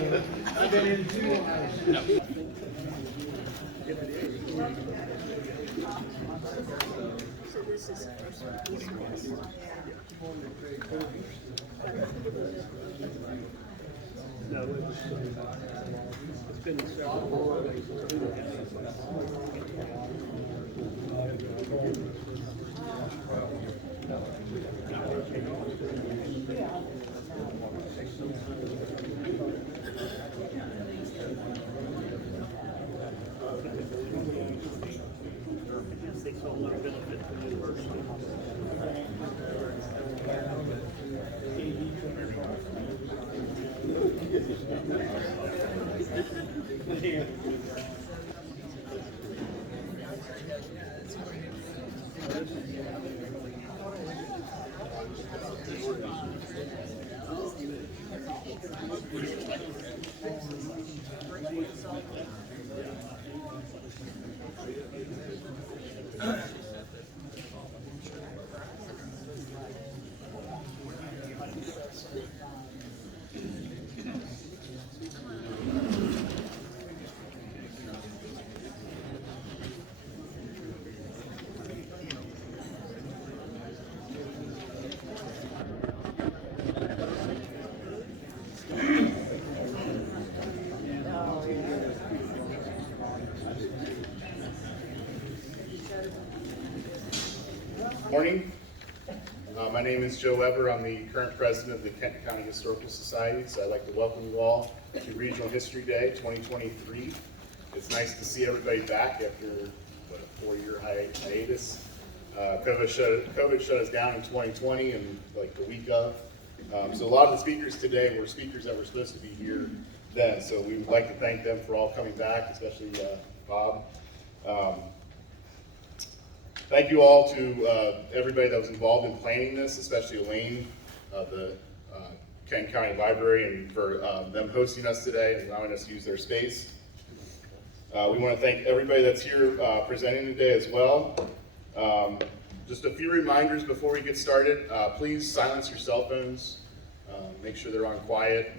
I've been in two. So this is the first one. This one. No, it's been several days. Takes a lot of benefit from the university. Morning. My name is Joe Weber. I'm the current president of the Kenton County Historical Society, so I'd like to welcome you all to Regional History Day 2023. It's nice to see everybody back after a 4-year hiatus. COVID shut us down in 2020 and like the week of. So a lot of the speakers today were speakers that were supposed to be here then, so we would like to thank them for all coming back, especially Bob. Thank you all to everybody that was involved in planning this, especially Elaine, the Kenton County Library, and for them hosting us today and allowing us to use their space. We want to thank everybody that's here presenting today as well. Just a few reminders before we get started. Please silence your cell phones. Make sure they're on quiet.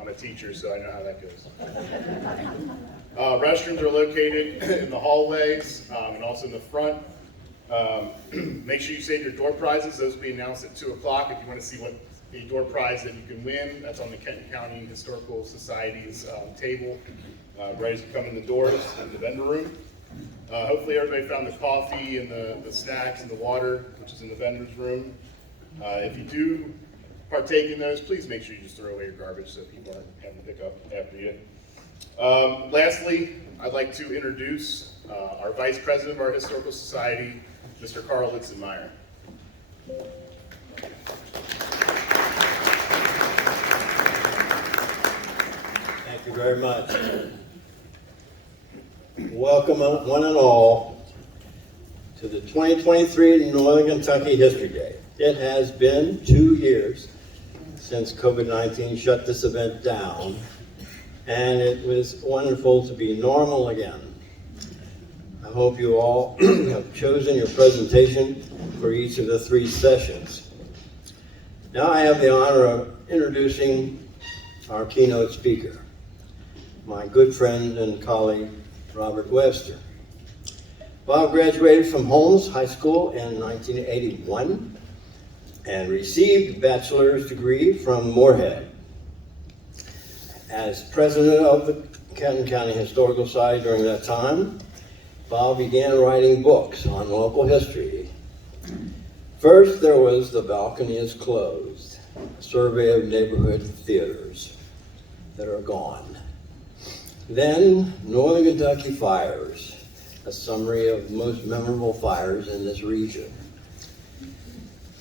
I'm a teacher, so I know how that goes. Restrooms are located in the hallways and also in the front. Make sure you save your door prizes. Those will be announced at 2 o'clock. If you want to see what the door prize that you can win, that's on the Kenton County Historical Society's table, ready to come in the doors in the vendor room. Hopefully everybody found the coffee and the snacks and the water, which is in the vendor's room. If you do partake in those, please make sure you just throw away your garbage so people aren't having to pick up after you. Lastly, I'd like to introduce our Vice President of our Historical Society, Mr. Carl Litzenmeyer. Thank you very much. Welcome one and all to the 2023 Northern Kentucky History Day. It has been 2 years since COVID-19 shut this event down, and it was wonderful to be normal again. I hope you all have chosen your presentation for each of the 3 sessions. Now I have the honor of introducing our keynote speaker, my good friend and colleague, Robert Webster. Bob graduated from Holmes High School in 1981 and received a bachelor's degree from Moorhead. As president of the Kenton County Historical Society during that time, Bob began writing books on local history. First, there was The Balcony is Closed, a survey of neighborhood theaters that are gone. Then, Northern Kentucky Fires, a summary of the most memorable fires in this region.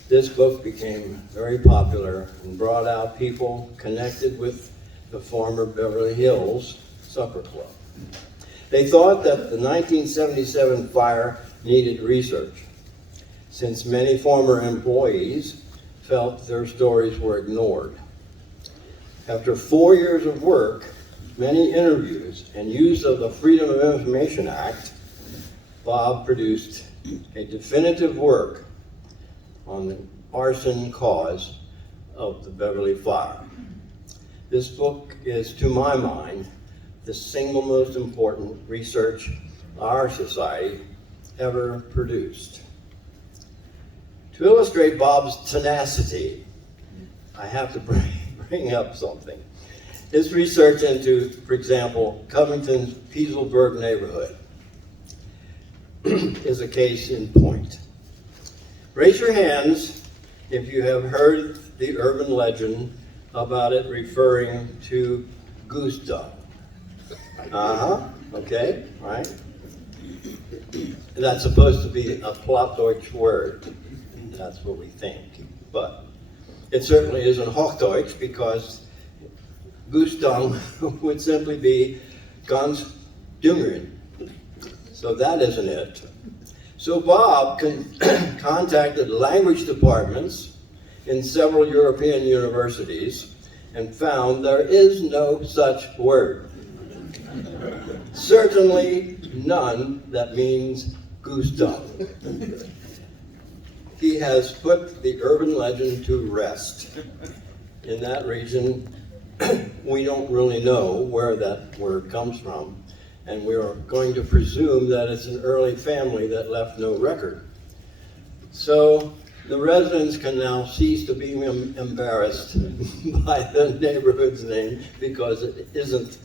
This book became very popular and brought out people connected with the former Beverly Hills Supper Club. They thought that the 1977 fire needed research, since many former employees felt their stories were ignored. After 4 years of work, many interviews, and use of the Freedom of Information Act, Bob produced a definitive work on the arson cause of the Beverly fire. This book is, to my mind, the single most important research our society ever produced. To illustrate Bob's tenacity, I have to bring up something. His research into, for example, Covington's Peaselburg neighborhood is a case in point. Raise your hands if you have heard the urban legend about it referring to goose dung. Okay, right? That's supposed to be a Plattdeutsch word. That's what we think. But it certainly isn't Hochdeutsch, because goose dung would simply be ganz dungern. So that isn't it. So Bob contacted language departments in several European universities and found there is no such word. Certainly none that means goose dung. He has put the urban legend to rest. In that region, we don't really know where that word comes from, and we are going to presume that it's an early family that left no record. So the residents can now cease to be embarrassed by the neighborhood's name, because it isn't,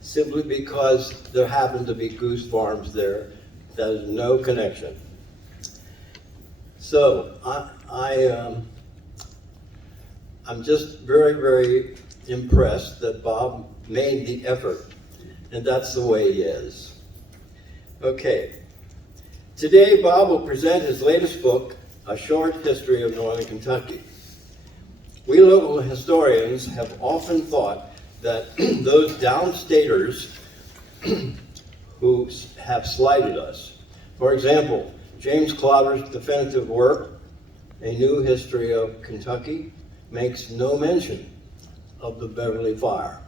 simply because there happen to be goose farms there. There's no connection. So I'm just very, very impressed that Bob made the effort, and that's the way he is. Okay, today Bob will present his latest book, A Short History of Northern Kentucky. We local historians have often thought that those downstaters who have slighted us, for example, James Clotter's definitive work, A New History of Kentucky, makes no mention of the Beverly fire.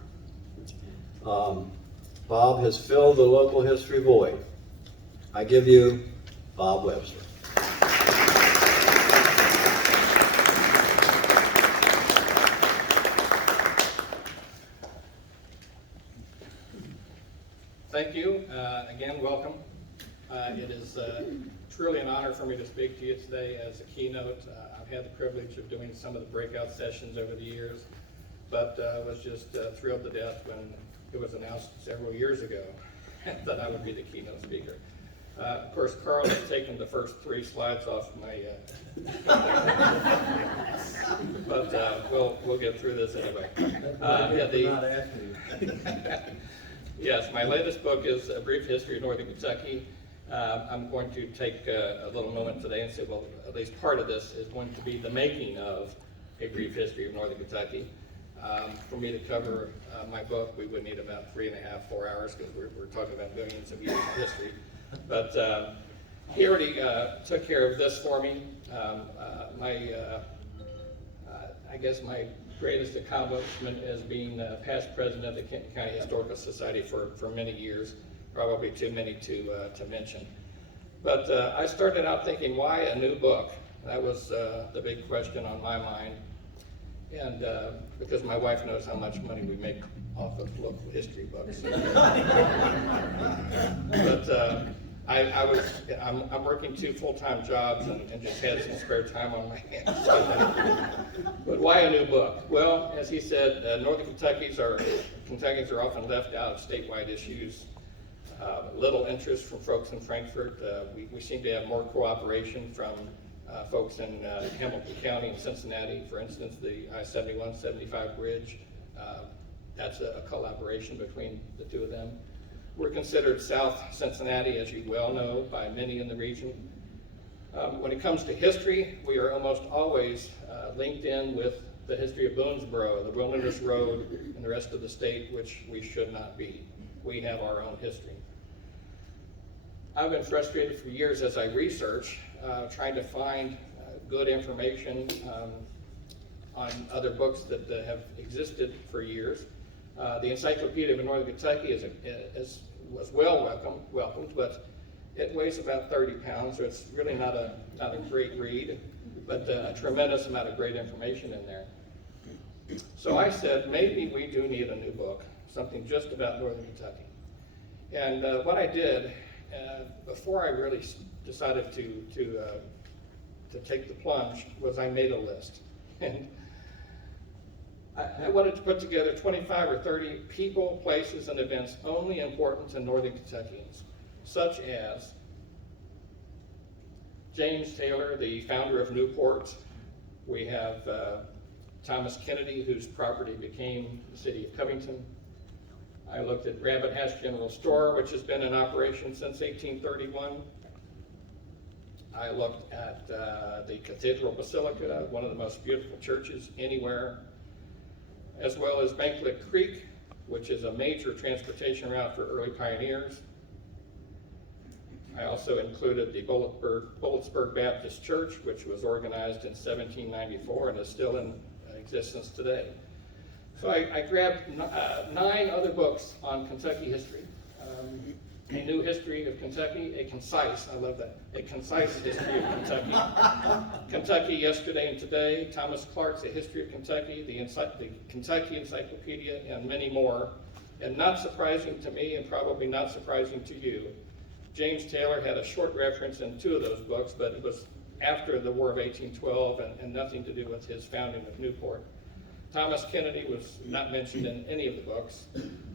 Bob has filled the local history void. I give you Bob Webster. Thank you. Again, welcome. It is truly an honor for me to speak to you today as a keynote. I've had the privilege of doing some of the breakout sessions over the years, but was just thrilled to death when it was announced several years ago that I would be the keynote speaker. Of course, Carl has taken the first 3 slides off my, but we'll get through this anyway. Yes, my latest book is A Brief History of Northern Kentucky. I'm going to take a little moment today and say, well, at least part of this is going to be the making of A Brief History of Northern Kentucky. For me to cover my book, we would need about 3.5, 4 hours, because we're talking about millions of years of history. But he already took care of this for me. I guess my greatest accomplishment as being past president of the Kenton County Historical Society for many years, probably too many to mention. But I started out thinking, why a new book? That was the big question on my mind. And because my wife knows how much money we make off of local history books. But I'm working 2 full-time jobs and just had some spare time on my hands. But why a new book? Well, as he said, Northern Kentuckians are often left out of statewide issues. Little interest from folks in Frankfort. We seem to have more cooperation from folks in Hamilton County and Cincinnati. For instance, the I-71-75 bridge, that's a collaboration between the 2 of them. We're considered South Cincinnati, as you well know, by many in the region. When it comes to history, we are almost always linked in with the history of Boonesboro, the Wilderness Road, and the rest of the state, which we should not be. We have our own history. I've been frustrated for years as I research, trying to find good information on other books that have existed for years. The Encyclopedia of Northern Kentucky was well welcomed, but it weighs about 30 pounds, so it's really not a great read, but a tremendous amount of great information in there. So I said, maybe we do need a new book, something just about Northern Kentucky. And what I did, before I really decided to take the plunge, was I made a list. And I wanted to put together 25 or 30 people, places, and events only important to Northern Kentuckians, such as James Taylor, the founder of Newport. We have Thomas Kennedy, whose property became the city of Covington. I looked at Rabbit Hash General Store, which has been in operation since 1831. I looked at the Cathedral Basilica, one of the most beautiful churches anywhere, as well as Banklick Creek, which is a major transportation route for early pioneers. I also included the Bulletsburg Baptist Church, which was organized in 1794 and is still in existence today. So I grabbed 9 other books on Kentucky history. A New History of Kentucky, a concise, I love that, a concise history of Kentucky. Kentucky Yesterday and Today, Thomas Clark's A History of Kentucky, the Kentucky Encyclopedia, and many more. And not surprising to me, and probably not surprising to you, James Taylor had a short reference in 2 of those books, but it was after the War of 1812 and nothing to do with his founding of Newport. Thomas Kennedy was not mentioned in any of the books,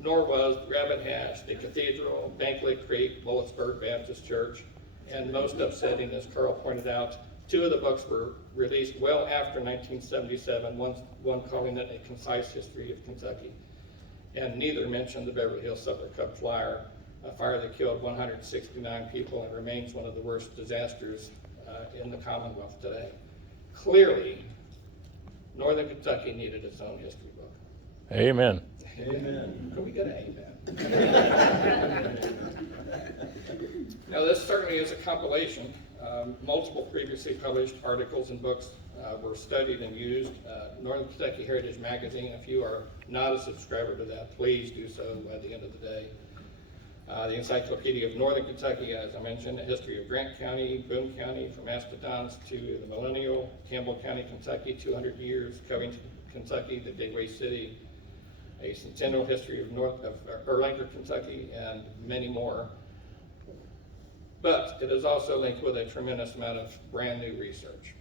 nor was Rabbit Hash, the Cathedral, Banklick Creek, Bulletsburg Baptist Church, and most upsetting, as Carl pointed out, 2 of the books were released well after 1977, one calling it A Concise History of Kentucky, and neither mentioned the Beverly Hills Supper Cup Flyer, a fire that killed 169 people and remains one of the worst disasters in the Commonwealth today. Clearly, Northern Kentucky needed its own history book. Amen. Amen. Can we get an amen? Now, this certainly is a compilation. Multiple previously published articles and books were studied and used. Northern Kentucky Heritage Magazine, if you are not a subscriber to that, please do so by the end of the day. The Encyclopedia of Northern Kentucky, as I mentioned, a history of Grant County, Boone County, from Mastodons to the Millennial, Campbell County, Kentucky, 200 years, Covington, Kentucky, the Gateway City, a centennial history of Erlanger, Kentucky, and many more. But it is also linked with a tremendous amount of brand new research.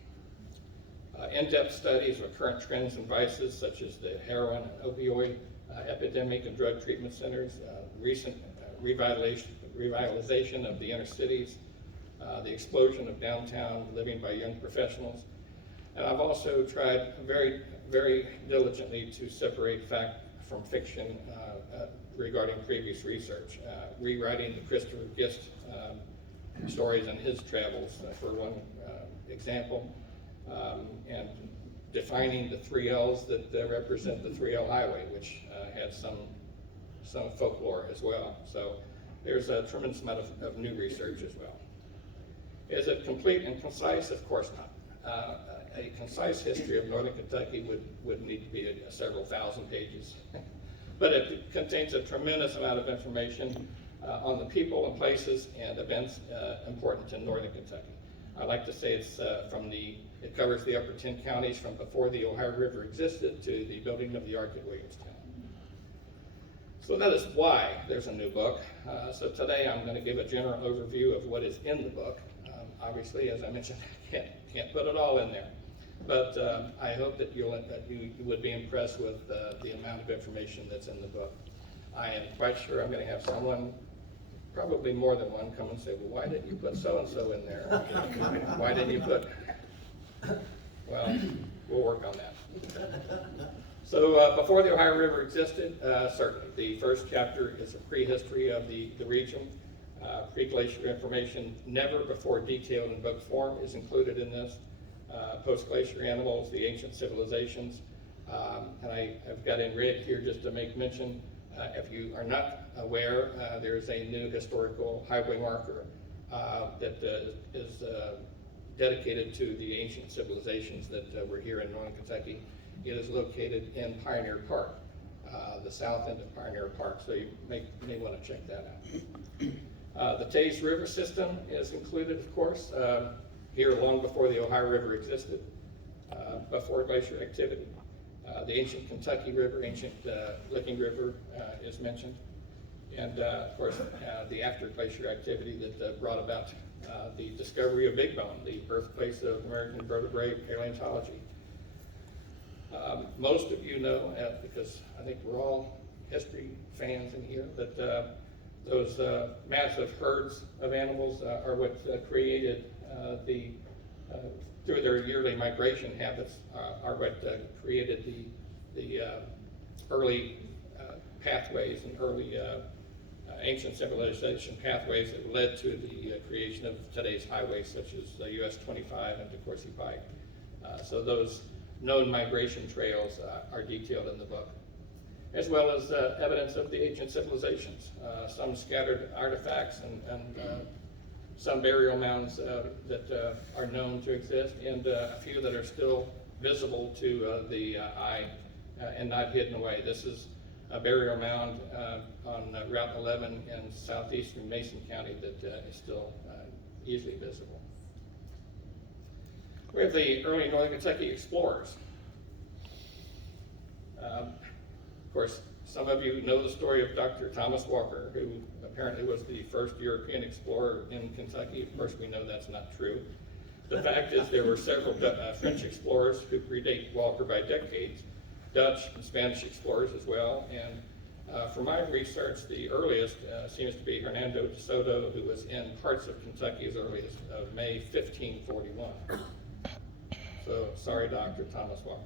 In-depth studies of current trends and vices, such as the heroin and opioid epidemic and drug treatment centers, recent revitalization of the inner cities, the explosion of downtown living by young professionals. And I've also tried very, very diligently to separate fact from fiction regarding previous research, rewriting the Christopher Gist stories and his travels, for one example, and defining the 3 L's that represent the 3L Highway, which had some folklore as well. So there's a tremendous amount of new research as well. Is it complete and concise? Of course not. A concise history of Northern Kentucky would need to be several thousand pages. But it contains a tremendous amount of information on the people and places and events important to Northern Kentucky. I like to say it covers the upper 10 counties from before the Ohio River existed to the building of the Ark at Williamstown. So that is why there's a new book. So today I'm going to give a general overview of what is in the book. Obviously, as I mentioned, I can't put it all in there. But I hope that you would be impressed with the amount of information that's in the book. I am quite sure I'm going to have someone, probably more than one, come and say, well, why didn't you put so-and-so in there? Why didn't you put... Well, we'll work on that. So before the Ohio River existed, certainly, the first chapter is a prehistory of the region. Pre-glacier information, never before detailed in book form, is included in this. Post-glacier animals, the ancient civilizations, and I've got in red here just to make mention. If you are not aware, there's a new historical highway marker that is dedicated to the ancient civilizations that were here in Northern Kentucky. It is located in Pioneer Park, the south end of Pioneer Park, so you may want to check that out. The Taze River system is included, of course, here long before the Ohio River existed, before glacier activity. The ancient Kentucky River, ancient Licking River is mentioned. And of course, the after-glacier activity that brought about the discovery of Big Bone, the birthplace of American vertebrate paleontology. Most of you know, because I think we're all history fans in here, that those massive herds of animals are what created through their yearly migration habits, are what created the early pathways and early ancient civilization pathways that led to the creation of today's highways, such as US 25 and DeCourcy Pike. So those known migration trails are detailed in the book, as well as evidence of the ancient civilizations, some scattered artifacts and some burial mounds that are known to exist, and a few that are still visible to the eye and not hidden away. This is a burial mound on Route 11 in southeastern Mason County that is still easily visible. We have the early Northern Kentucky explorers. Of course, some of you know the story of Dr. Thomas Walker, who apparently was the first European explorer in Kentucky. Of course, we know that's not true. The fact is there were several French explorers who predate Walker by decades, Dutch and Spanish explorers as well, and from my research, the earliest seems to be Hernando de Soto, who was in parts of Kentucky as early as May 1541. So, sorry, Dr. Thomas Walker.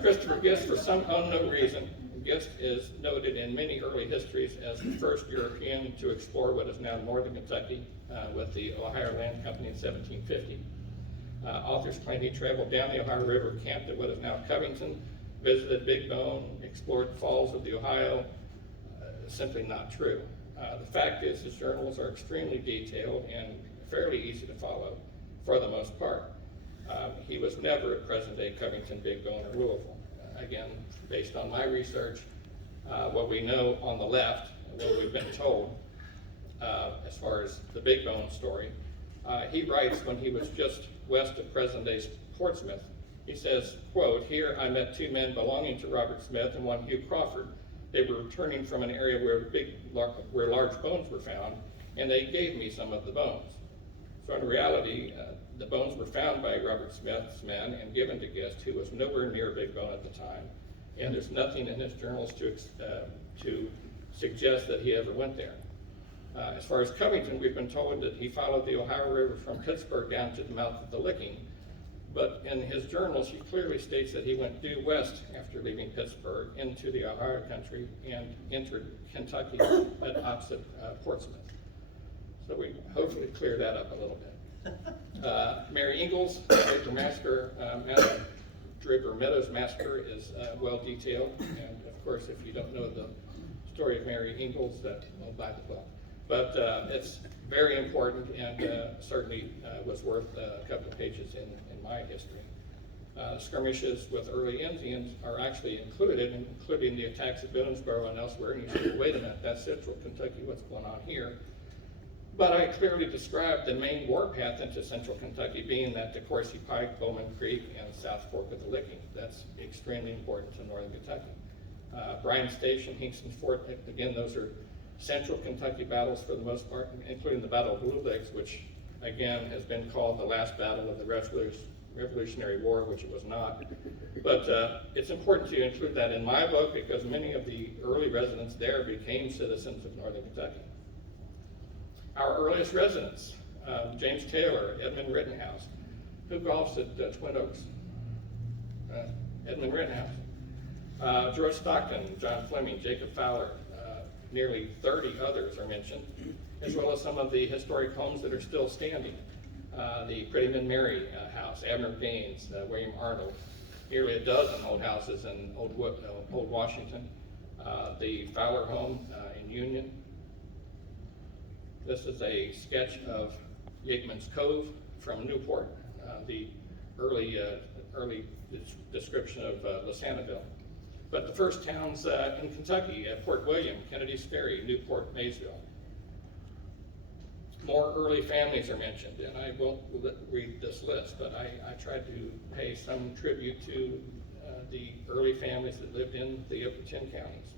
Christopher Gist, for some unknown reason, Gist is noted in many early histories as the first European to explore what is now northern Kentucky with the Ohio Land Company in 1750. Authors claim he traveled down the Ohio River, camped at what is now Covington, visited Big Bone, explored the falls of the Ohio. Simply not true. The fact is his journals are extremely detailed and fairly easy to follow for the most part. He was never at present-day Covington, Big Bone, or Louisville. Again, based on my research, what we know on the left, and what we've been told as far as the Big Bone story, he writes when he was just west of present-day Portsmouth. He says, quote, "Here I met two men belonging to Robert Smith and one Hugh Crawford. They were returning from an area where large bones were found, and they gave me some of the bones." So in reality, the bones were found by Robert Smith's men and given to Gist, who was nowhere near Big Bone at the time. And there's nothing in his journals to suggest that he ever went there. As far as Covington, we've been told that he followed the Ohio River from Pittsburgh down to the mouth of the Licking. But in his journals, he clearly states that he went due west after leaving Pittsburgh into the Ohio country and entered Kentucky at opposite Portsmouth. So we hopefully clear that up a little bit. Mary Ingalls, Draper Massacre, Draper Meadows Massacre is well detailed. And of course, if you don't know the story of Mary Ingalls, we'll buy the book. But it's very important and certainly was worth a couple of pages in my history. Skirmishes with early Indians are actually included, including the attacks at Billensboro and elsewhere. And you say, wait a minute, that's central Kentucky, what's going on here? But I clearly described the main warpath into central Kentucky being that DeCourcy Pike, Bowman Creek, and South Fork of the Licking. That's extremely important to northern Kentucky. Bryan Station, Hingston's Fort, again, those are central Kentucky battles for the most part, including the Battle of Blue Lakes, which again has been called the last battle of the Revolutionary War, which it was not. But it's important to include that in my book because many of the early residents there became citizens of northern Kentucky. Our earliest residents, James Taylor, Edmund Rittenhouse, who golfs at Twin Oaks? Edmund Rittenhouse. George Stockton, John Fleming, Jacob Fowler, nearly 30 others are mentioned, as well as some of the historic homes that are still standing. The Prettyman Mary house, Abner Gaines, William Arnold, nearly a dozen old houses in Old Washington, the Fowler home in Union. This is a sketch of Yakeman's Cove from Newport, the early description of Lisanaville. But the first towns in Kentucky, Port William, Kennedy's Ferry, Newport, Maysville. More early families are mentioned, and I won't read this list, but I tried to pay some tribute to the early families that lived in the upper 10 counties.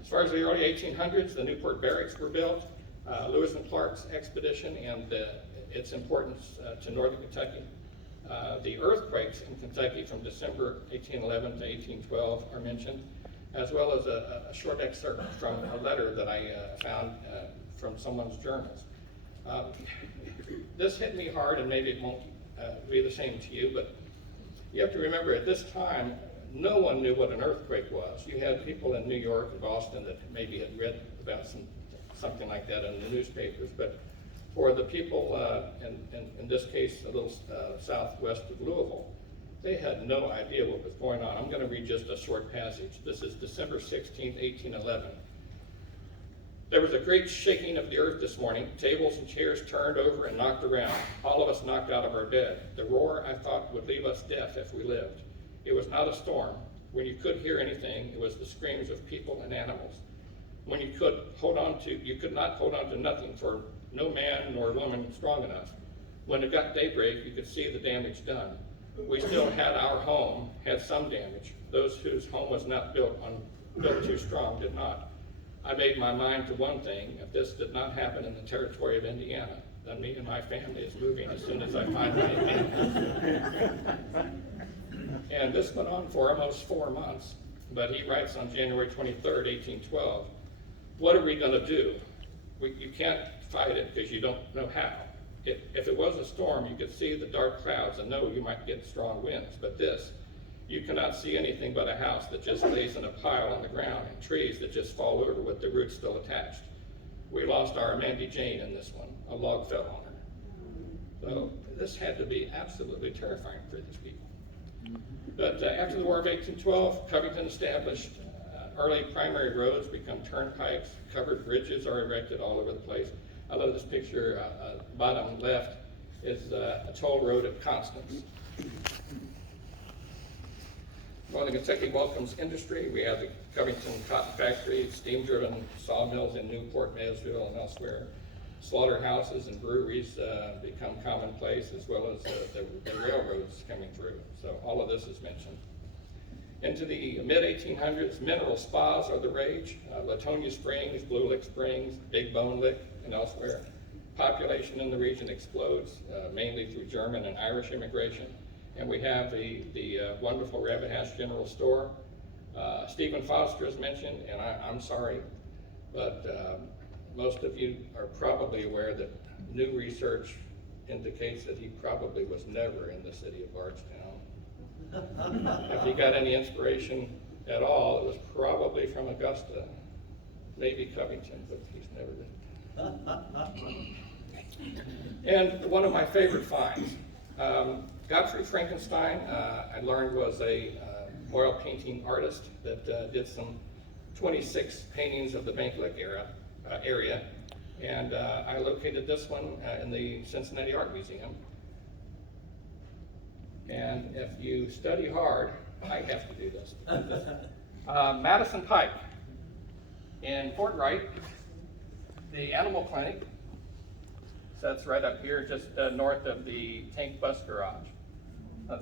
As far as the early 1800s, the Newport Barracks were built, Lewis and Clark's expedition and its importance to northern Kentucky. The earthquakes in Kentucky from December 1811 to 1812 are mentioned, as well as a short excerpt from a letter that I found from someone's journals. This hit me hard, and maybe it won't be the same to you, but you have to remember at this time, no one knew what an earthquake was. You had people in New York and Boston that maybe had read about something like that in the newspapers, but for the people, in this case, a little southwest of Louisville, they had no idea what was going on. I'm going to read just a short passage. This is December 16, 1811. There was a great shaking of the earth this morning. Tables and chairs turned over and knocked around. All of us knocked out of our bed. The roar, I thought, would leave us deaf if we lived. It was not a storm. When you could hear anything, it was the screams of people and animals. When you could not hold on to nothing, for no man nor woman strong enough. When it got daybreak, you could see the damage done. We still had our home, had some damage. Those whose home was not built too strong did not. I made my mind to one thing: if this did not happen in the territory of Indiana, then me and my family is moving as soon as I find my Indiana. And this went on for almost 4 months, but he writes on January 23rd, 1812, what are we going to do? You can't fight it because you don't know how. If it was a storm, you could see the dark clouds and know you might get strong winds, but this, you cannot see anything but a house that just lays in a pile on the ground and trees that just fall over with the roots still attached. We lost our Mandy Jane in this one. A log fell on her. So this had to be absolutely terrifying for these people. But after the War of 1812, Covington established early primary roads become turnpikes, covered bridges are erected all over the place. I love this picture, bottom left is a toll road at Constance. Northern Kentucky welcomes industry. We have the Covington Cotton Factory, steam-driven sawmills in Newport, Maysville, and elsewhere. Slaughterhouses and breweries become commonplace, as well as the railroads coming through. So all of this is mentioned. Into the mid-1800s, mineral spas are the rage. Latonia Springs, Blue Lick Springs, Big Bone Lick, and elsewhere. Population in the region explodes, mainly through German and Irish immigration. And we have the wonderful Rabbit Hash General Store. Stephen Foster is mentioned, and I'm sorry, but most of you are probably aware that new research indicates that he probably was never in the city of Bardstown. If he got any inspiration at all, it was probably from Augusta, maybe Covington, but he's never been. And one of my favorite finds, Godfrey Frankenstein, I learned was a oil painting artist that did some 26 paintings of the Bank Lick area, and I located this one in the Cincinnati Art Museum. And if you study hard, I have to do this. Madison Pike in Fort Wright, the animal clinic sits right up here just north of the tank bus garage.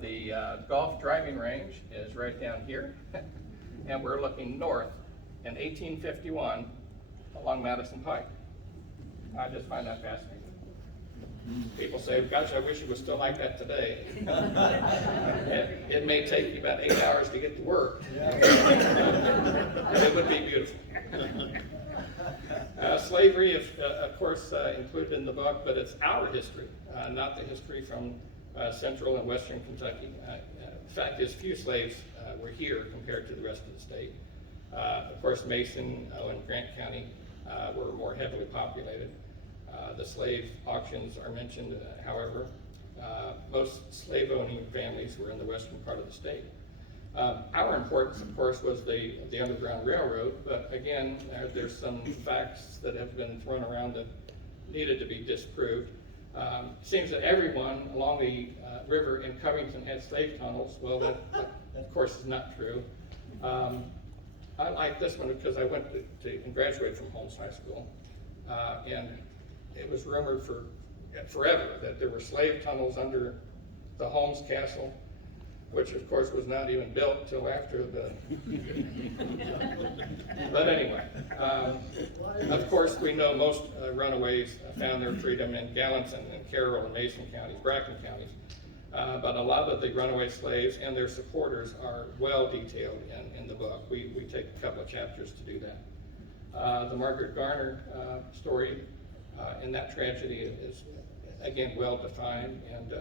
The golf driving range is right down here, and we're looking north in 1851 along Madison Pike. I just find that fascinating. People say, gosh, I wish it was still like that today. It may take you about 8 hours to get to work. It would be beautiful. Slavery is, of course, included in the book, but it's our history, not the history from central and western Kentucky. The fact is, few slaves were here compared to the rest of the state. Of course, Mason and Grant County were more heavily populated. The slave auctions are mentioned, however. Most slave-owning families were in the western part of the state. Our importance, of course, was the Underground Railroad, but again, there's some facts that have been thrown around that needed to be disproved. It seems that everyone along the river in Covington had slave tunnels. Well, that of course is not true. I like this one because I went to and graduated from Holmes High School, and it was rumored for forever that there were slave tunnels under the Holmes Castle. which of course was not even built till after the, but anyway. Of course, we know most runaways found their freedom in Gallatin and Carroll and Mason counties, Bracken counties. But a lot of the runaway slaves and their supporters are well detailed in the book. We take a couple of chapters to do that. The Margaret Garner story in that tragedy is, again, well defined and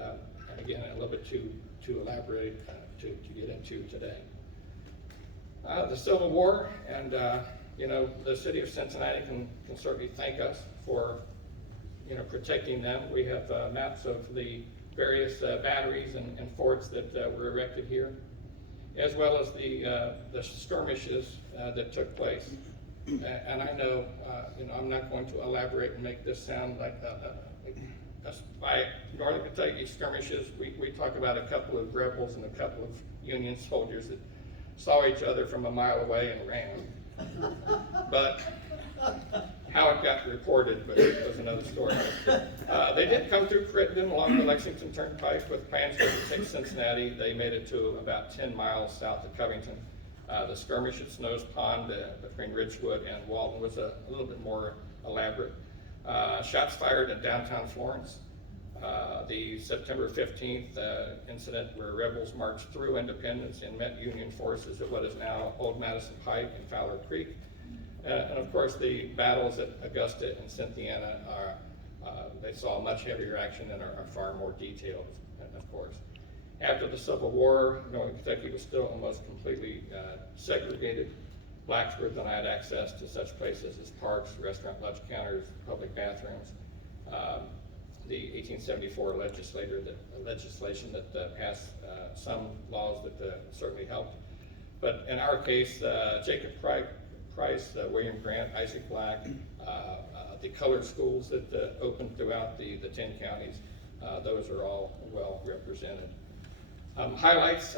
again, a little bit too elaborate to get into today. The Civil War, and the city of Cincinnati can certainly thank us for protecting them. We have maps of the various batteries and forts that were erected here, as well as the skirmishes that took place. And I know, I'm not going to elaborate and make this sound like by Northern Kentucky skirmishes. We talk about a couple of rebels and a couple of Union soldiers that saw each other from a mile away and ran. But how it got reported was another story. They did come through Crittenden along the Lexington Turnpike with plans to take Cincinnati. They made it to about 10 miles south of Covington. The skirmish at Snow's Pond between Ridgewood and Walton was a little bit more elaborate. Shots fired in downtown Florence. The September 15th incident where rebels marched through Independence and met Union forces at what is now Old Madison Pike and Fowler Creek. And of course, the battles at Augusta and Cynthiana they saw much heavier action and are far more detailed, of course. After the Civil War, Northern Kentucky was still almost completely segregated. Blacks were denied access to such places as parks, restaurant lunch counters, public bathrooms. The 1874 legislation that passed some laws that certainly helped. But in our case, Jacob Price, William Grant, Isaac Black, the colored schools that opened throughout the 10 counties, those are all well represented. Highlights,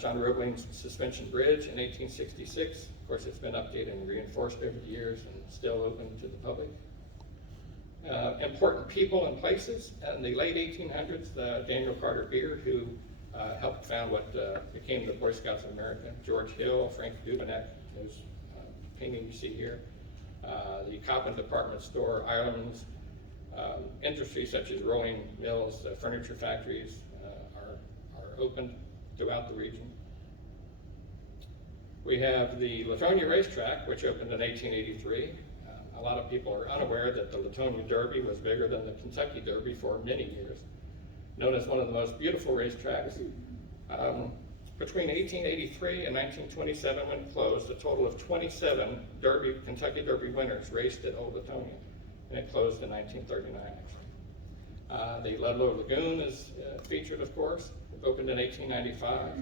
John Roebling's Suspension Bridge in 1866. Of course, it's been updated and reinforced over the years and still open to the public. Important people and places. In the late 1800s, Daniel Carter Beard, who helped found what became the Boy Scouts of America, George Hill, Frank Duveneck, whose painting you see here, the Coppin Department Store, Ireland's industries such as rolling mills, furniture factories are opened throughout the region. We have the Latonia Racetrack, which opened in 1883. A lot of people are unaware that the Latonia Derby was bigger than the Kentucky Derby for many years. Known as one of the most beautiful racetracks. Between 1883 and 1927, when closed, a total of 27 Kentucky Derby winners raced at Old Latonia, and it closed in 1939. The Ludlow Lagoon is featured, of course. It opened in 1895.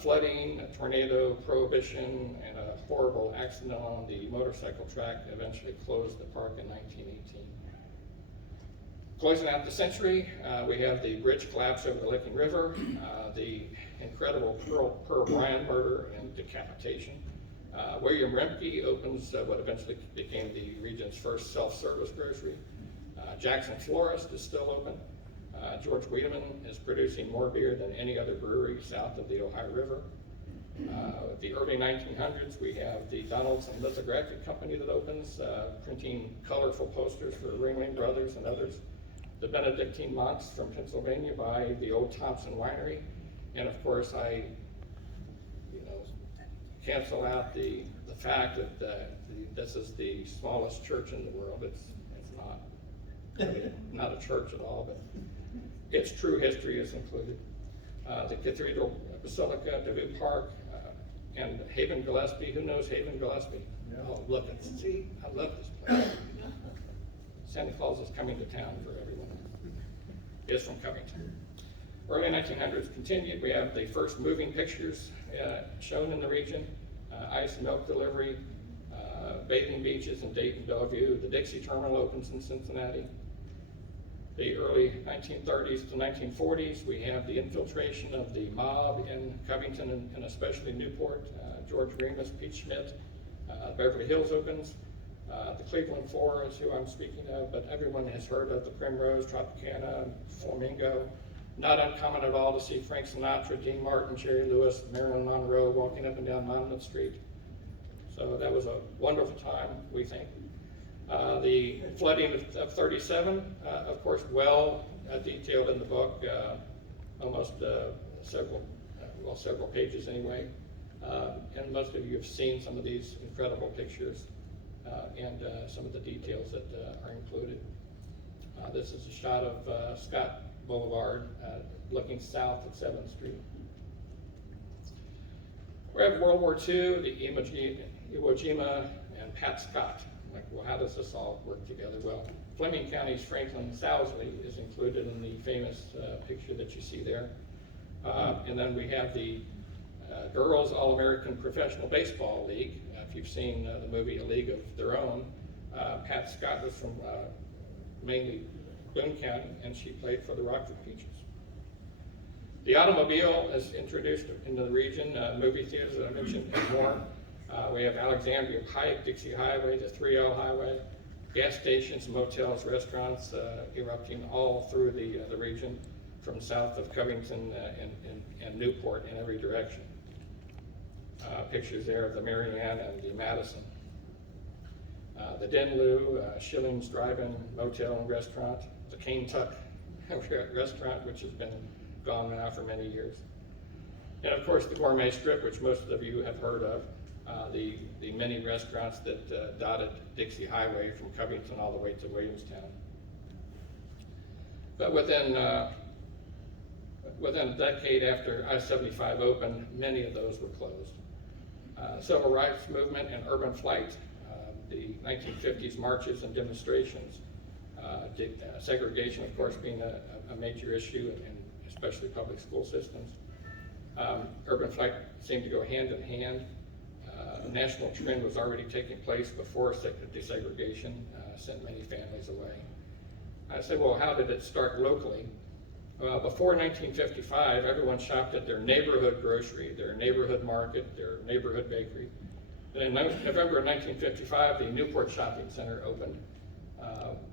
Flooding, a tornado, prohibition, and a horrible accident on the motorcycle track eventually closed the park in 1918. Closing out the century, we have the bridge collapse over the Licking River, the incredible Pearl Bryan murder and decapitation. William Remke opens what eventually became the region's first self-service grocery. Jackson Florist is still open. George Wiedemann is producing more beer than any other brewery south of the Ohio River. The early 1900s, we have the Donaldson Lithographic Company that opens, printing colorful posters for Ringling Brothers and others. The Benedictine monks from Pennsylvania by the Old Thompson Winery. And of course, I cancel out the fact that this is the smallest church in the world. It's not a church at all, but its true history is included. The Cathedral Basilica, DeVue Park, and Haven Gillespie. Who knows Haven Gillespie? Yeah. Oh, look, see, I love this place. Santa Claus is coming to town for everyone. Is from Covington. Early 1900s continued. We have the first moving pictures shown in the region. Ice and milk delivery, bathing beaches in Dayton, Bellevue. The Dixie Terminal opens in Cincinnati. The early 1930s to 1940s, we have the infiltration of the mob in Covington and especially Newport. George Remus, Pete Schmidt. Beverly Hills opens. The Cleveland Four is who I'm speaking of, but everyone has heard of the Primrose, Tropicana, Flamingo, Not uncommon at all to see Frank Sinatra, Dean Martin, Jerry Lewis, Marilyn Monroe walking up and down Monmouth Street. So that was a wonderful time, we think. The flooding of 37, of course, well detailed in the book, almost several pages anyway. And most of you have seen some of these incredible pictures and some of the details that are included. This is a shot of Scott Boulevard looking south at 7th Street. We have World War II, the Iwo Jima, and Pat Scott. Like, well, how does this all work together? Well, Fleming County's Franklin Sowsley is included in the famous picture that you see there. And then we have the Girls All-American Professional Baseball League. If you've seen the movie A League of Their Own, Pat Scott was from mainly Boone County, and she played for the Rockford Peaches. The automobile is introduced into the region, movie theaters that I mentioned and more. We have Alexandria Pike, Dixie Highway, the 3L Highway, gas stations, motels, restaurants erupting all through the region from south of Covington and Newport in every direction. Pictures there of the Marianne and the Madison. The Denloo, Schilling's Drive-In Motel and Restaurant, the Cane Tuck Restaurant, which has been gone now for many years. And of course the Gourmet Strip, which most of you have heard of, the many restaurants that dotted Dixie Highway from Covington all the way to Williamstown. But within a decade after I-75 opened, many of those were closed. Civil rights movement and urban flight, the 1950s marches and demonstrations, segregation, of course, being a major issue, and especially public school systems. Urban flight seemed to go hand in hand. A national trend was already taking place before desegregation sent many families away. I said, well, how did it start locally? Before 1955, everyone shopped at their neighborhood grocery, their neighborhood market, their neighborhood bakery. And in November of 1955, the Newport Shopping Center opened.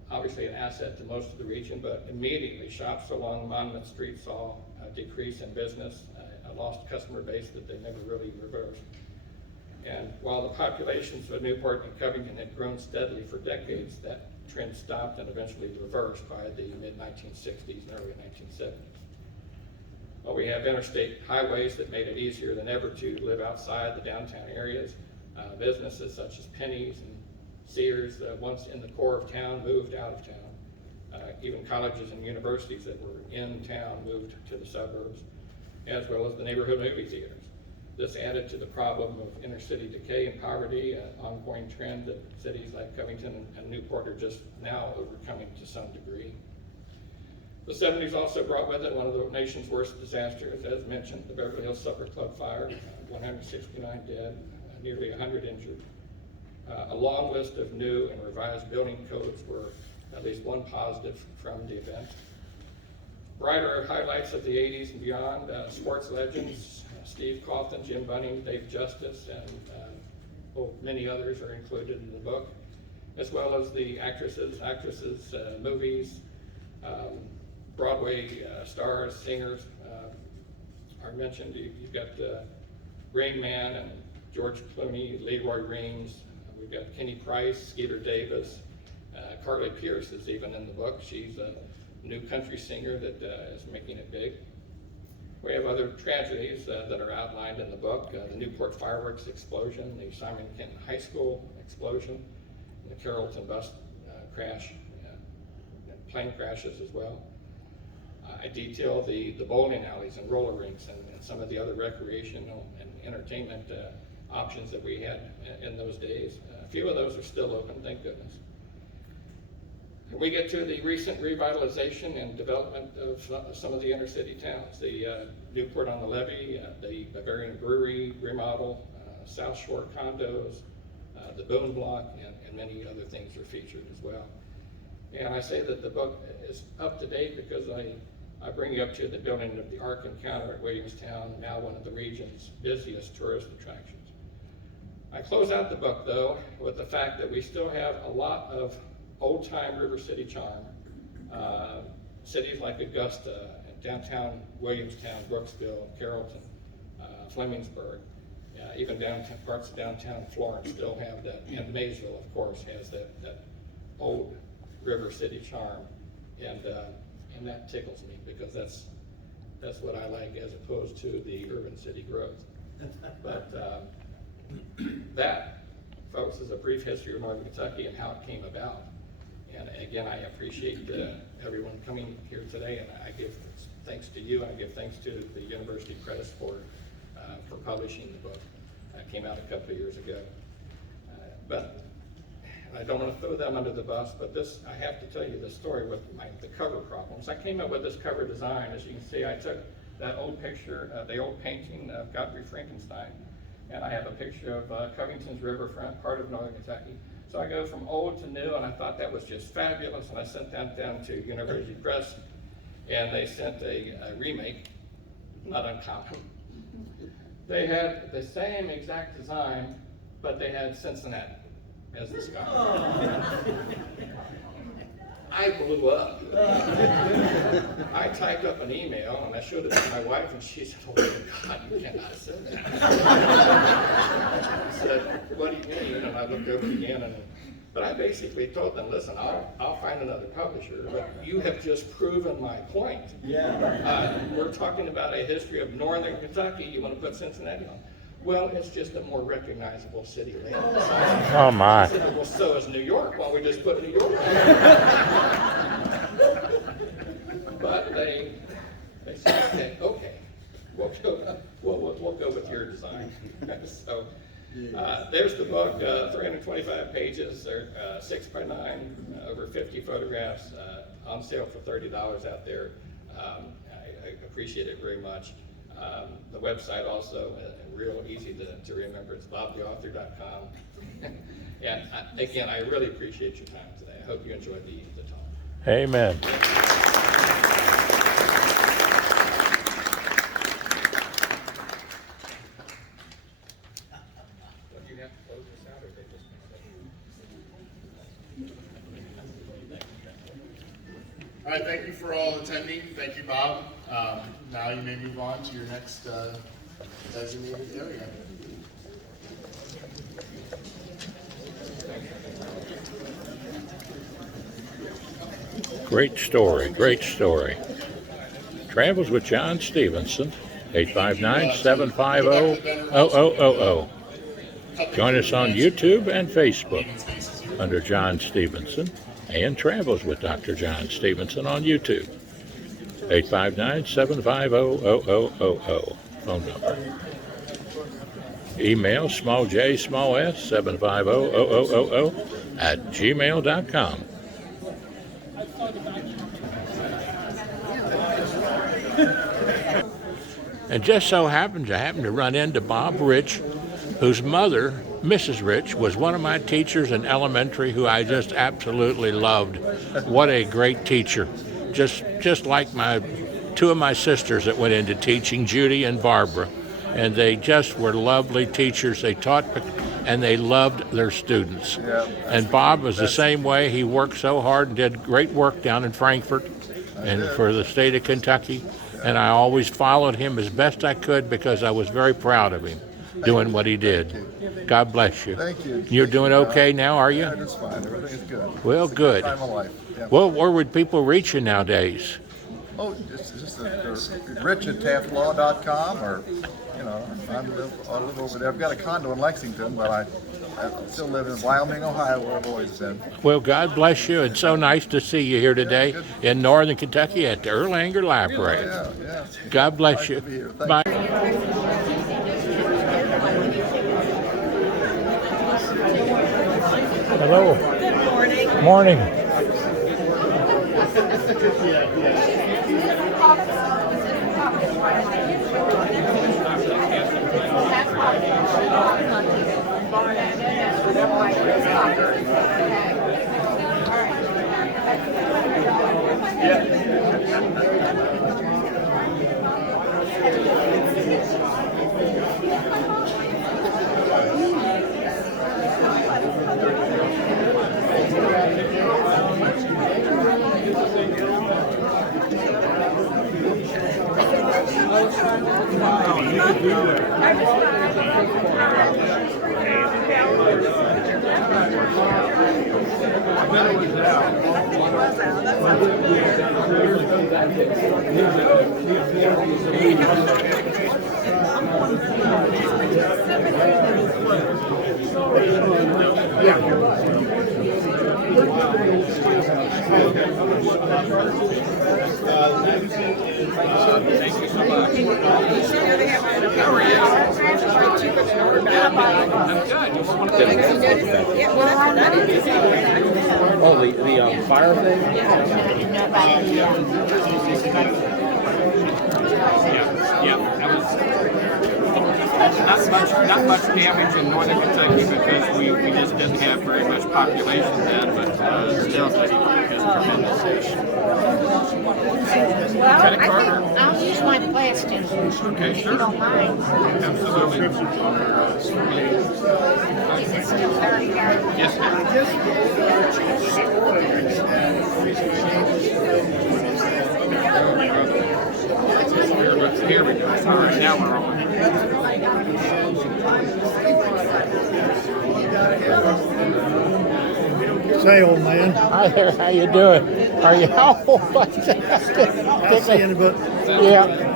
Obviously an asset to most of the region, but immediately shops along Monmouth Street saw a decrease in business, a lost customer base that they never really reversed. And while the populations of Newport and Covington had grown steadily for decades, that trend stopped and eventually reversed by the mid-1960s and early 1970s. Well, we have interstate highways that made it easier than ever to live outside the downtown areas. Businesses such as Penny's and Sears, once in the core of town, moved out of town. Even colleges and universities that were in town moved to the suburbs, as well as the neighborhood movie theaters. This added to the problem of inner city decay and poverty, an ongoing trend that cities like Covington and Newport are just now overcoming to some degree. The 70s also brought with it one of the nation's worst disasters, as mentioned, the Beverly Hills Supper Club fire, 169 dead, nearly 100 injured. A long list of new and revised building codes were at least one positive from the event. Brighter highlights of the 80s and beyond, sports legends, Steve Coughlin, Jim Bunning, Dave Justice, and many others are included in the book, as well as the actresses, movies, Broadway stars, singers are mentioned. You've got Rain Man and George Clooney, Leroy Reams. We've got Kenny Price, Skeeter Davis, Carly Pierce is even in the book. She's a new country singer that is making it big. We have other tragedies that are outlined in the book. The Newport fireworks explosion, the Simon Kenton High School explosion, and the Carrollton bus crash, plane crashes as well. I detail the bowling alleys and roller rinks and some of the other recreational and entertainment options that we had in those days. A few of those are still open, thank goodness. And we get to the recent revitalization and development of some of the inner city towns. The Newport on the Levee, the Bavarian Brewery remodel, South Shore condos, the Boone Block, and many other things are featured as well. And I say that the book is up to date because I bring you up to the building of the Ark Encounter at Williamstown, now one of the region's busiest tourist attractions. I close out the book, though, with the fact that we still have a lot of old-time River City charm. Cities like Augusta and downtown Williamstown, Brooksville, Carrollton, Flemingsburg, even downtown, parts of downtown Florence still have that, and Maysville, of course, has that old river city charm, and that tickles me, because that's what I like, as opposed to the urban city growth. But that, folks, is a brief history of Northern Kentucky and how it came about. And again, I appreciate everyone coming here today, and I give thanks to you, and I give thanks to the University Press for publishing the book. It came out a couple of years ago. But I don't want to throw them under the bus, but this, I have to tell you the story with the cover problems. I came up with this cover design. As you can see, I took that old picture, the old painting of Godfrey Frankenstein, and I have a picture of Covington's Riverfront, part of Northern Kentucky. So I go from old to new, and I thought that was just fabulous, and I sent that down to University Press, and they sent a remake, not uncommon. They had the same exact design, but they had Cincinnati as the sky. I blew up. I typed up an email, and I showed it to my wife, and she said, "Oh my God, you cannot say that." I said, "What do you mean?" And I looked over it again, but I basically told them, "Listen, I'll find another publisher, but you have just proven my point. We're talking about a history of Northern Kentucky. You want to put Cincinnati on? Well, it's just a more recognizable city later." Oh my. I said, "Well, so is New York. Why don't we just put New York on?" But they said, okay, we'll go with your design. So there's the book, 325 pages, they're 6x9, over 50 photographs, on sale for $30 out there. I appreciate it very much. The website also, real easy to remember, it's bobtheauthor.com. And again, I really appreciate your time today. I hope you enjoyed the talk. Amen. Do you have to close this out, or they just? All right, thank you for all attending. Thank you, Bob. Now you may move on to your next designated area. Great story, great story. Travels with John Stephenson, 859-750-0000. Join us on YouTube and Facebook under John Stephenson, and Travels with Dr. John Stephenson on YouTube. 859-750-0000. Phone number. Email small j small s 750-0000 at gmail.com. And just so happens I happened to run into Bob Rich, whose mother, Mrs. Rich, was one of my teachers in elementary, who I just absolutely loved. What a great teacher. Just like two of my sisters that went into teaching, Judy and Barbara. And they just were lovely teachers. They taught and they loved their students. And Bob was the same way. He worked so hard and did great work down in Frankfort and for the state of Kentucky. And I always followed him as best I could because I was very proud of him doing what he did. God bless you. Thank you. You're doing okay now, are you? Yeah, it's fine. Everything's good. Well, It's a good. time of life. Yeah. Well, where would people reach you nowadays? Oh, just rich@taftlaw.com, or, you know, I live over there. I've got a condo in Lexington, but I still live in Wyoming, Ohio, where I've always been. Well, God bless you. It's so nice to see you here today in Northern Kentucky at the Erlanger Library. Yeah. God bless Nice you. to be here. Thank Bye. Hello. Good morning. Morning. Thank you so much. How are you? I'm good. Oh, the fire thing? Yeah. That was not much damage in northern Kentucky because we just didn't have very much population then, but still, it's tremendous. Well, I think I'll use my plastic. Okay, If sure. you don't mind. Absolutely. Is it still 30 yards? Yes, ma'am. Here we go. All right, now we're on. Say, old man. Hi there, how you doing? Are you? Oh, fantastic. I'll see you in a bit. Yeah.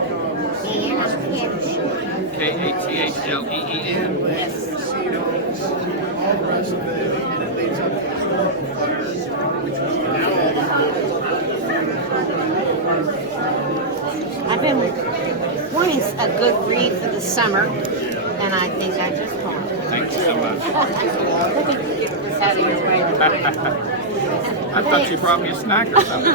K-A-T-H-L-E-E-N. I've been wanting a good read for the summer, and I think I just found it. Thank you so much. Let me get this out of your way. I thought you brought me a snack or something.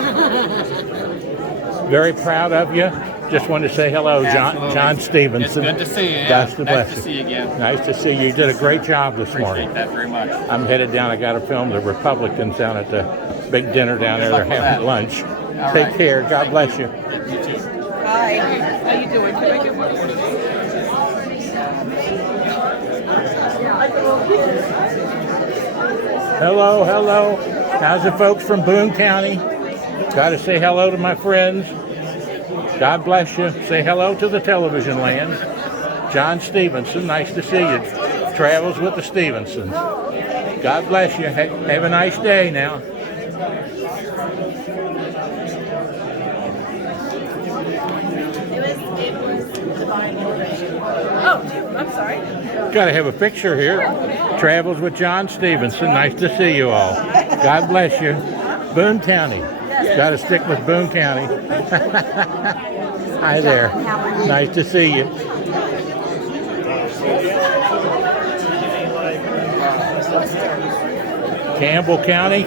Very proud of you. Just wanted to say hello, Absolutely. John Stephenson. It's good to see you. Yeah. Nice to Nice bless to see you again. Nice to see you. You did a great job this morning. Appreciate that very much. I'm headed down. I got to film the Republicans down at the big dinner down there. They're Good luck with having that. lunch. All Take right. care. God bless you. You too. Hi, how you doing? Can I get one? Hello, hello. How's the folks from Boone County? Got to say hello to my friends. God bless you. Say hello to the television land. John Stephenson, nice to see you. Travels with the Stephensons. God bless you. Have a nice day now. Oh, I'm sorry. Got to have a picture here. Travels with John Stephenson. Nice to see you all. God bless you. Boone County. Got to stick with Boone County. Hi there. Nice to see you. Campbell County,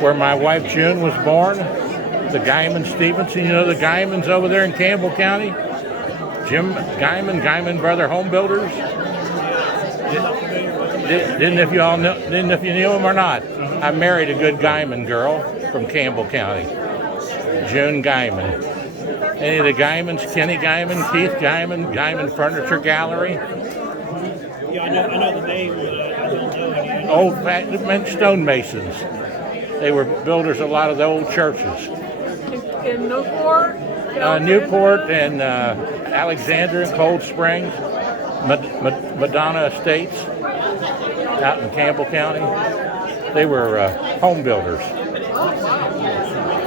where my wife June was born. The Guyman Stephenson, you know the Guymans over there in Campbell County? Jim Guyman, Guyman Brother Home Builders. Didn't if you knew him or not. I married a good Guyman girl from Campbell County. June Guyman. Any of the Guymans? Kenny Guyman, Keith Guyman, Guyman Furniture Gallery. Yeah, I know the name, but I don't know any. Old meant stonemasons. They were builders of a lot of the old churches. In Newport? Newport and Alexander and Cold Springs, Madonna Estates out in Campbell County. They were home builders.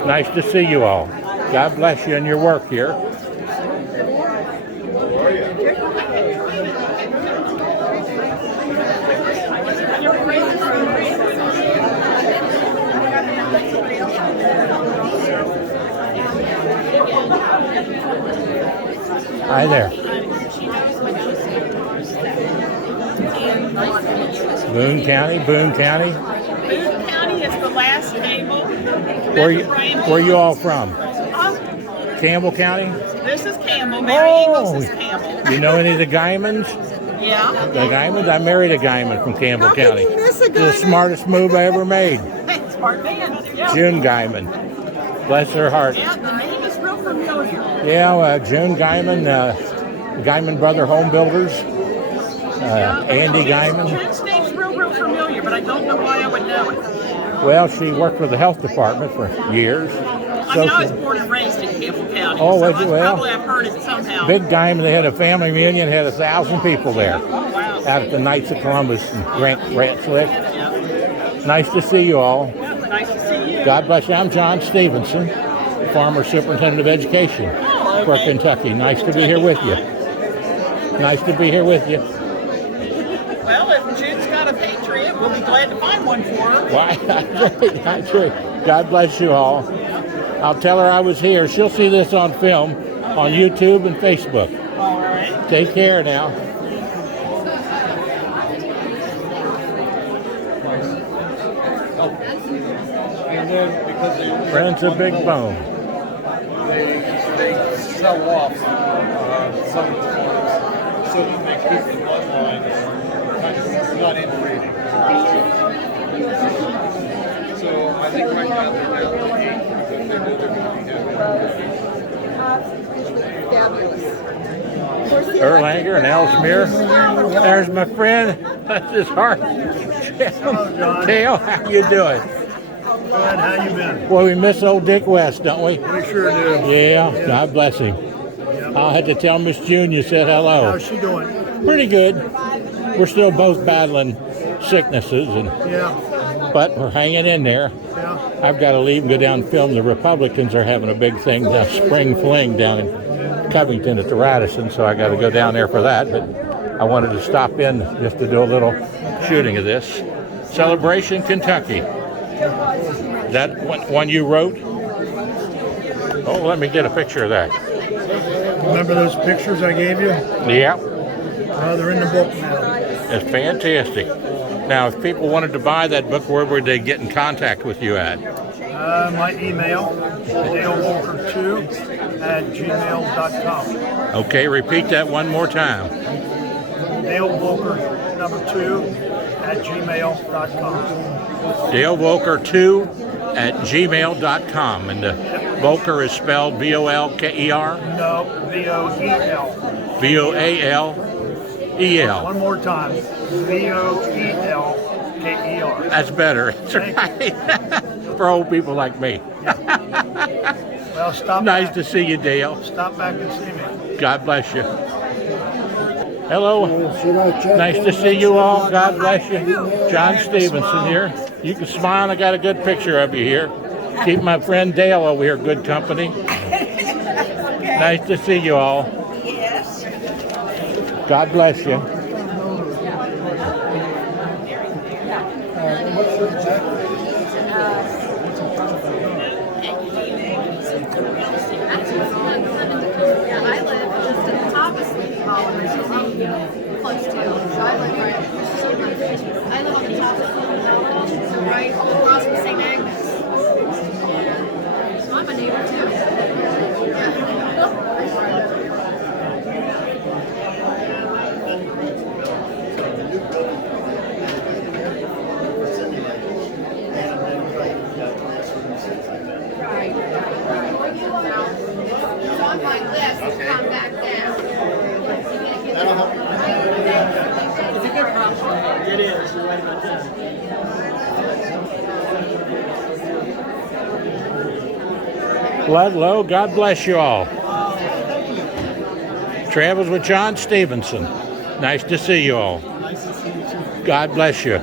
Nice to see you all. God bless you in your work here. Hi there. Boone County, Boone County. Boone County is the last table. Where you all from? Campbell County? This is Campbell. Mary Ingles is Campbell. You know any of the Guymans? Yeah. The Guymans? I married a Guyman from Campbell How can County. you miss a The Guyman? smartest move I ever made. Smart man. Yeah. June Guyman. Bless her heart. Yeah, the name is real familiar. Yeah, June Guyman, Guyman Brother Home Builders. Andy Guyman. June's name's real familiar, but I don't know why I would know it. Well, she worked for the health department for years. I mean, I was born and raised in Campbell County, Oh, so was you? Well, probably I've heard it somehow. Big Guyman, they had a family reunion, had 1,000 people there. Wow. out at the Knights of Columbus in Grant Slick. Nice to see you all. Nice to see you. God bless you. I'm John Stephenson, former superintendent of education for Kentucky. Nice to be here with you. Nice to be here with you. Well, if Jude's got a Patriot, we'll be glad to find one for her. Why? That's right. God bless you all. I'll tell her I was here. She'll see this on film on YouTube and Facebook. All right. Take care now. And then because they Friends of Big Bone. they sell off some of the farms so that they keep the bloodline kind of not inbreeding. So I think right now they're down to 8 because they know they're going to be happy. Erlanger and Ellesmere. There's my friend. That's his heart. Dale, how you doing? Good, how you been? Boy, we miss old Dick West, don't we? We sure do. Yeah, God bless him. I'll have to tell Miss June you said hello. How's she doing? Pretty good. We're still both battling sicknesses, Yeah, but we're hanging in there. yeah. I've got to leave and go down and film. The Republicans are having a big thing, the Spring Fling down in Covington at the Radisson, so I got to go down there for that. But I wanted to stop in just to do a little shooting of this. Celebration Kentucky. That one you wrote? Oh, let me get a picture of that. Remember those pictures I gave you? Yeah, They're in the book now. it's fantastic. Now, if people wanted to buy that book, where would they get in contact with you at? My email, dalewalker2@gmail.com. Okay, repeat that one more time. dalewalker2@gmail.com. DaleVolker2@gmail.com. And the Volker is spelled V-O-L-K-E-R? No, V-O-E-L. V-O-A-L-E-L. One more time, V-O-E-L-K-E-R. That's better. That's right. For old people like me. Well, stop Nice back. to see you, Dale. Stop back and see me. God bless you. Hello. Nice to see you all. God bless you. John Stephenson here. You can smile. I got a good picture of you here. Keep my friend Dale over here good company. Nice to see you all. God bless you. I live just at the top of Sleepy Hollow, which is close to. So I live right. I live on the top of Sleepy Hollow, right across from St. Agnes. So I'm a neighbor too. Right. It's on my list to come back down. It's a good problem. It is. You're right about that. Ludlow, God bless you all. Travels with John Stephenson. Nice to see you all. Nice to see you too. God bless you.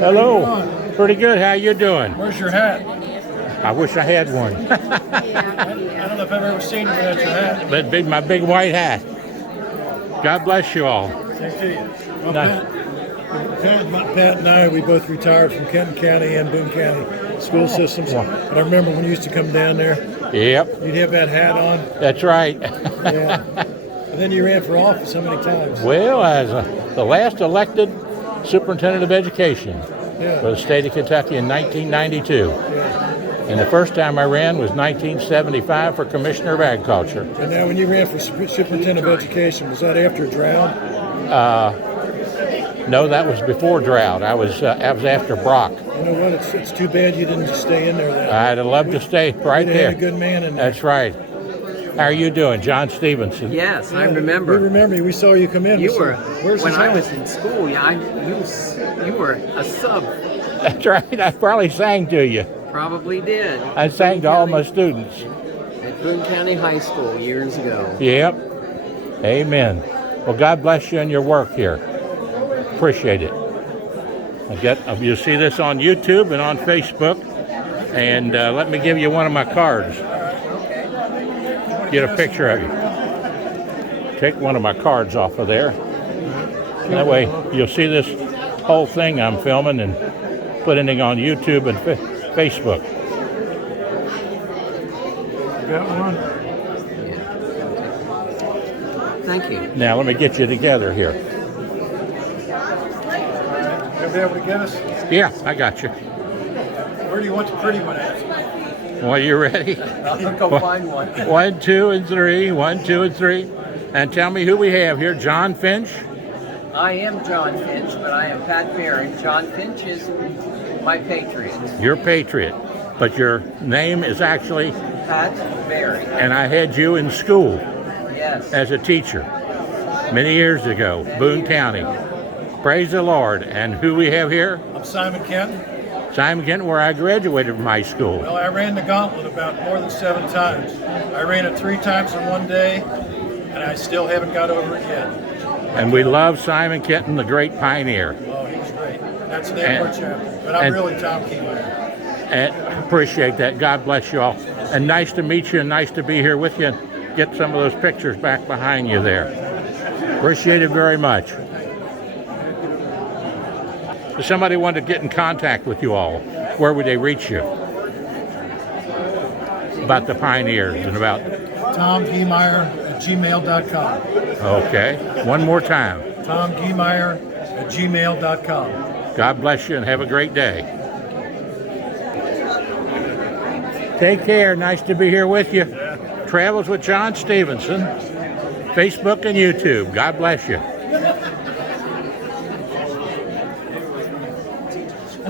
Hello. Pretty good. How you doing? Where's your hat? I wish I had one. I don't know if I've ever seen you without your hat. But my big white hat. God bless you all. Same to you. Well, Nice. Pat and I, we both retired from Kenton County and Boone County school systems. But I remember when you used to come down there, Yep, you'd have that hat on. that's right. Yeah. And then you ran for office how many times? Well, as the last elected superintendent of education for Yeah. the state of Kentucky in 1992. Yeah. And the first time I ran was 1975 for Commissioner of Agriculture. And now when you ran for superintendent of education, was that after a drought? No, that was before drought. I was after Brock. You know what? It's too bad you didn't just stay in there then. I'd have loved to stay right You'd have had there. a good man in there. That's right. How are you doing, John Stephenson? Yes, I Yeah, remember. We remember you. We saw you come in. You We were said, "Where's when his I house?" was in school. Yeah, you were a sub. That's right. I probably sang to you. Probably did. I sang to all my students. At Boone County High School years ago. Yep. Amen. Well, God bless you and your work here. Appreciate it. You'll see this on YouTube and on Facebook. And let me give you one of my cards. Get a picture of you. Take one of my cards off of there. That way you'll see this whole thing I'm filming and putting it on YouTube and Facebook. Got one. Thank you. Now let me get you together here. You'll be able to get us. Yeah, I got you. Where do you want the pretty one at? Well, you ready? I'll go find one. 1, 2, and 3. 1, 2, and 3. And tell me who we have here. John Finch. I am John Finch, but I am Pat Berry. John Finch is my patriot. You're Patriot, but your name is actually, Pat Berry. and I had you in school Yes. as a teacher many years ago, Boone County. Praise the Lord. And who we have here? I'm Simon Kenton. Simon Kenton, where I graduated from high school. Well, I ran the gauntlet about more than 7 times. I ran it 3 times in one day, and I still haven't got over it yet. And we love Simon Kenton, the great pioneer. Oh, he's great. That's the name of our chapter. But I'm and- really Tom Keymeyer. And appreciate that. God bless you all. And nice to meet you and nice to be here with you. Get some of those pictures back behind you there. Appreciate it very much. If somebody wanted to get in contact with you all, where would they reach you? About the pioneers and about... TomKeymeyer@gmail.com. Okay. One more time. TomKeymeyer@gmail.com. God bless you and have a great day. Take care. Nice to be here with you. Travels with John Stephenson. Facebook and YouTube. God bless you.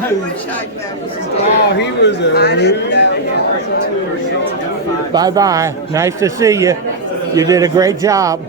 Oh, he was a... Bye-bye. Nice to see you. You did a great job.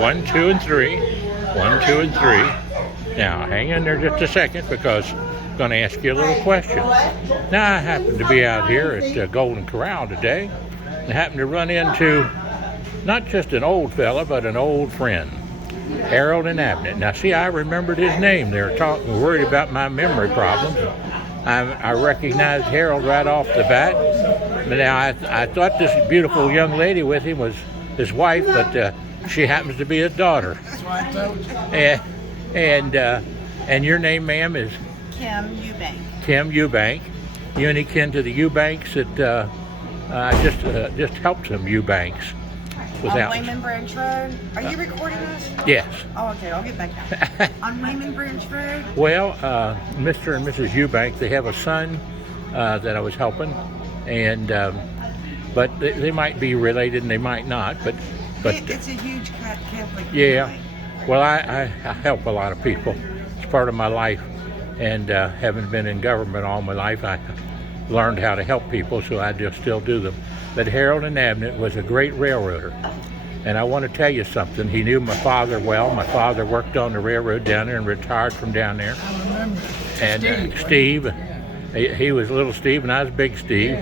1, 2, and 3. 1, 2, and 3. Now, hang in there just a second because I'm going to ask you a little question. Now, I happen to be out here at Golden Corral today and happen to run into not just an old fella, but an old friend, Harold and Abnett. Now, see, I remembered his name. They were talking, worried about my memory problems. I recognized Harold right off the bat. But now, I thought this beautiful young lady with him was his wife, but she happens to be his daughter. That's what I told you. And your name, ma'am, is? Kim Eubank. Kim Eubank. You any kin to the Eubanks that just helped some Eubanks? On Wayman Branch Road. Are you recording us? Yes. Oh, okay. I'll get back out. On Wayman Branch Road? Well, Mr. and Mrs. Eubank, they have a son that I was helping, and but they might be related and they might not. But It's a huge Catholic yeah. family. Well, I help a lot of people. It's part of my life, and having been in government all my life, I learned how to help people, so I just still do them. But Harold and Abnett was a great railroader. And I want to tell you something. He knew my father well. My father worked on the railroad down there and retired from down there. I remember. And Steve, he was little Steve and I was big Steve.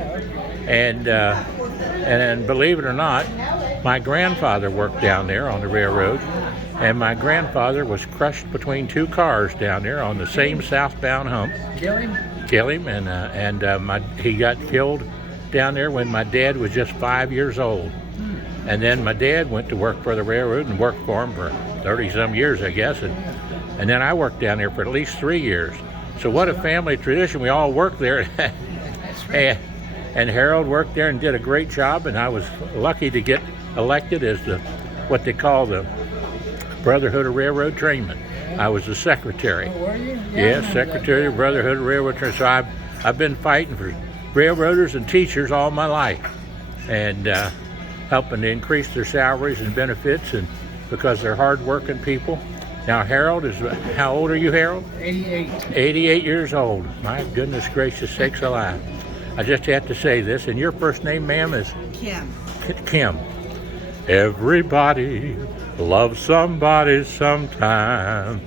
And then believe it or not, my grandfather worked down there on the railroad. And my grandfather was crushed between two cars down there on the same southbound hump. Kill him, and he got killed down there when my dad was just 5 years old. And then my dad went to work for the railroad and worked for him for 30-some years, I guess. And then I worked down there for at least 3 years. So what a family tradition. We all worked there. And Harold worked there and did a great job. And I was lucky to get elected as what they call the Brotherhood of Railroad Trainmen. I was the secretary. Oh, were you? Yes, secretary of Brotherhood of Railroad Trainmen. So I've been fighting for railroaders and teachers all my life, and helping to increase their salaries and benefits, and because they're hard-working people. Now, Harold is, how old are you, Harold? 88. 88 years old. My goodness gracious sakes alive. I just have to say this, and your first name, ma'am, is? Kim. Kim. Everybody loves somebody sometime.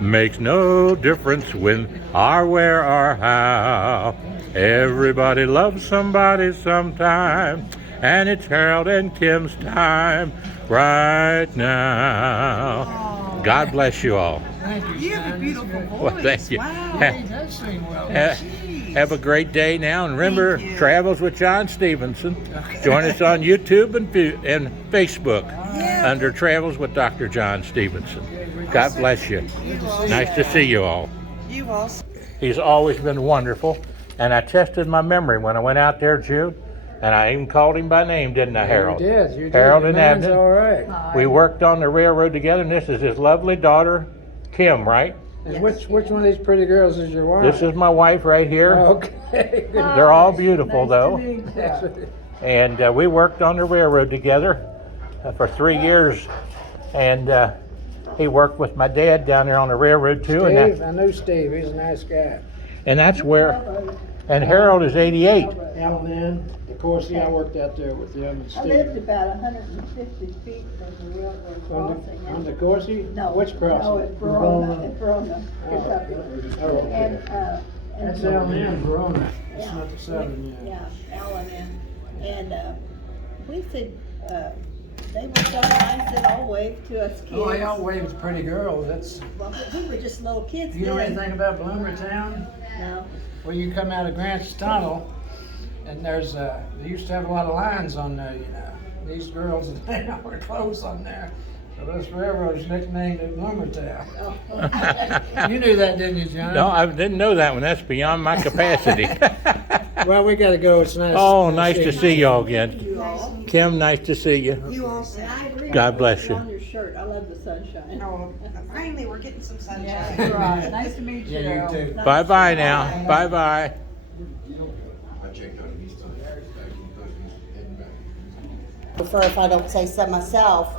Makes no difference when or where or how. Everybody loves somebody sometime, and it's Harold and Kim's time right now. God bless you all. Thank you. You have a beautiful voice. Well, thank you. Wow. He does sing well. Have a great day now, and remember, Travels with John Stephenson. Join us on YouTube and Facebook under Travels with Dr. John Stephenson. God bless you. Nice to see you all. You also. He's always been wonderful, and I tested my memory when I went out there, June, and I even called him by name, didn't I, Harold? You did. Harold and Man's Abnett. all right. We worked on the railroad together, and this is his lovely daughter, Kim, right? And which one of these pretty girls is your wife? This is my wife right here. Okay. They're all beautiful, though. Yeah. And we worked on the railroad together for 3 years, and he worked with my dad down there on the railroad too. Steve, I know Steve. He's a nice guy. And that's where, and Harold is 88. Alan, of course, I worked out there with him and Steve. I lived about 150 feet from the railroad crossing. On the Corsi? No. Which crossing? No, at Verona, Kentucky. Oh, that's Alan, Verona. It's not the southern yet. Yeah, Alan and we said, they were so nice, they all waved to us kids. Oh, they all waved to pretty girls. That's. Well, we were just little kids You know then. anything about Bloomertown? No. Well, you come out of Grant's Tunnel, and they used to have a lot of lines on there, you know. These girls, they all wear clothes on there. So this railroad's nicknamed it Bloomertown. Oh. You knew that, didn't you, John? No, I didn't know that one. That's beyond my capacity. Well, we gotta go. It's nice. Oh, nice to see y'all again. You all. Kim, nice to see you. You also. And I agree God with bless you. On your shirt, I love the sunshine. Oh, finally, we're getting some sunshine. Yeah, right. Nice to meet you. Yeah, you too. Bye-bye now. Bye-bye. Prefer if I don't say so myself.